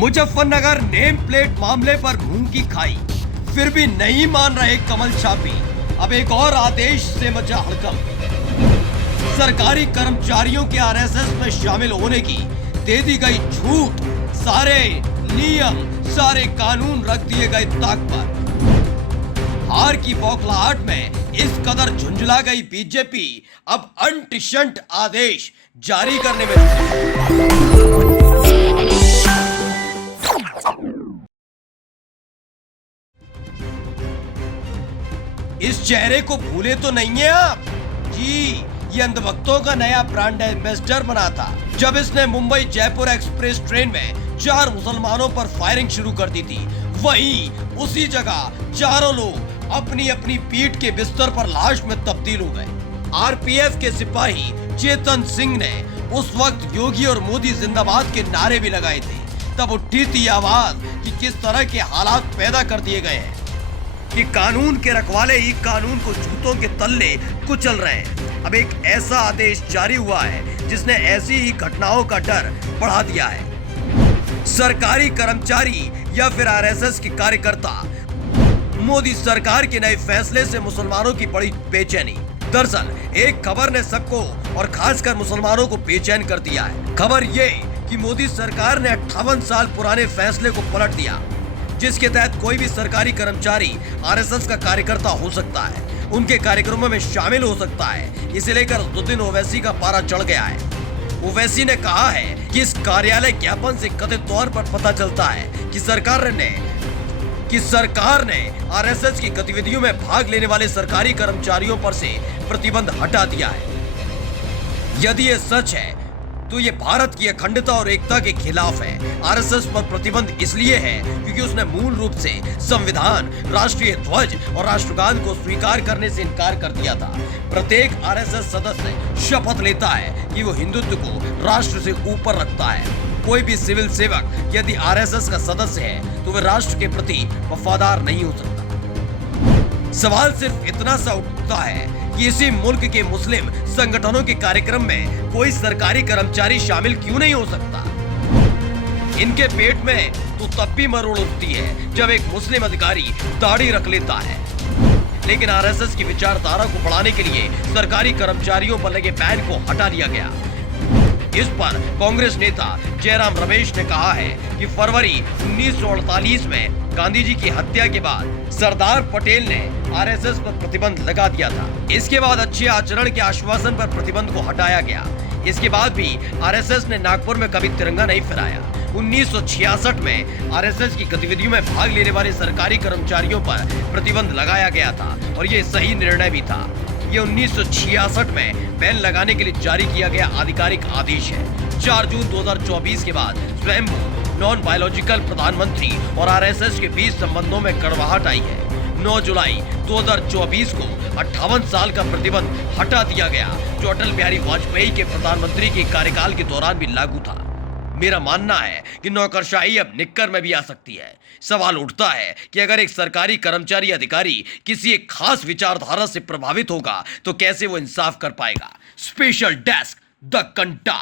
Muzaffarnagar name plate मामले पर मुंह की खाई, फिर भी नहीं मान रहे कमल छापी। अब एक और आदेश से मचा हड़कंप। सरकारी कर्मचारियों के आरएसएस में शामिल होने की दे दी गई छूट, सारे नियम सारे कानून रख दिए गए ताक पर। हार की बौखलाहट में इस कदर झुंझला गई बीजेपी अब अंट-शंट आदेश जारी करने में इस चेहरे को भूले तो नहीं है आप जी। ये अंधभक्तों का नया ब्रांड एम्बेसडर बना था जब इसने मुंबई जयपुर एक्सप्रेस ट्रेन में 4 मुसलमानों पर फायरिंग शुरू कर दी थी। वहीं उसी जगह चारों लोग अपनी अपनी पीठ के बिस्तर पर लाश में तब्दील हो गए। आरपीएफ के सिपाही चेतन सिंह ने उस वक्त योगी और मोदी जिंदाबाद के नारे भी लगाए थे। तब उठी थी आवाज कि किस तरह के हालात पैदा कर दिए गए हैं कि कानून के रखवाले ही कानून को जूतों के तले कुचल रहे हैं। अब एक ऐसा आदेश जारी हुआ है जिसने ऐसी ही घटनाओं का डर बढ़ा दिया है। सरकारी कर्मचारी या फिर आरएसएस के कार्यकर्ता, मोदी सरकार के नए फैसले से मुसलमानों की बड़ी बेचैनी। दरअसल एक खबर ने सबको और खासकर मुसलमानों को बेचैन कर दिया है। खबर ये कि मोदी सरकार ने 58 साल पुराने फैसले को पलट दिया, जिसके तहत कोई भी सरकारी कर्मचारी आरएसएस का कार्यकर्ता हो सकता है, उनके कार्यक्रमों में शामिल हो सकता है। इसे लेकर उद्दीन ओवैसी का पारा चढ़ गया है। ओवैसी ने कहा है कि इस कार्यालय ज्ञापन से कथित तौर पर पता चलता है कि सरकार ने आरएसएस की गतिविधियों में भाग लेने वाले सरकारी कर्मचारियों पर से प्रतिबंध हटा दिया है। यदि ये सच है तो ये भारत की अखंडता और एकता के खिलाफ है। आरएसएस पर प्रतिबंध इसलिए है क्योंकि उसने मूल रूप से संविधान, राष्ट्रीय ध्वज और राष्ट्रगान को स्वीकार करने से इनकार कर दिया था। प्रत्येक आरएसएस सदस्य शपथ लेता है कि वो हिंदुत्व को राष्ट्र से ऊपर रखता है। कोई भी सिविल सेवक यदि आरएसएस का सदस्य है तो वह राष्ट्र के प्रति वफादार नहीं हो सकता। सवाल सिर्फ इतना सा उठता है कि इसी मुल्क के मुस्लिम संगठनों के कार्यक्रम में कोई सरकारी कर्मचारी शामिल क्यों नहीं हो सकता। इनके पेट में तो तब भी मरोड़ उठती है जब एक मुस्लिम अधिकारी दाढ़ी रख लेता है। लेकिन आरएसएस की विचारधारा को बढ़ाने के लिए सरकारी कर्मचारियों पर लगे बैन को हटा दिया गया। इस पर कांग्रेस नेता जयराम रमेश ने कहा है कि फरवरी 1948 में गांधी जी की हत्या के बाद सरदार पटेल ने आरएसएस पर प्रतिबंध लगा दिया था। इसके बाद अच्छे आचरण के आश्वासन पर प्रतिबंध को हटाया गया। इसके बाद भी आरएसएस ने नागपुर में कभी तिरंगा नहीं फहराया। 1966 में आरएसएस की गतिविधियों में भाग लेने वाले सरकारी कर्मचारियों पर प्रतिबंध लगाया गया था और ये सही निर्णय भी था। ये 1966 में बैन लगाने के लिए जारी किया गया आधिकारिक आदेश है। 4 जून 2024 के बाद स्वयंभू नॉन बायोलॉजिकल प्रधानमंत्री और आरएसएस के बीच संबंधों में कड़वाहट आई है। 9 जुलाई 2024 को 58 साल का प्रतिबंध हटा दिया गया, जो अटल बिहारी वाजपेयी के प्रधानमंत्री के कार्यकाल के दौरान भी लागू था। मेरा मानना है कि नौकरशाही अब निक्कर में भी आ सकती है। सवाल उठता है कि अगर एक सरकारी कर्मचारी अधिकारी किसी एक खास विचारधारा से प्रभावित होगा तो कैसे वो इंसाफ कर पाएगा। स्पेशल डेस्क द कंटा।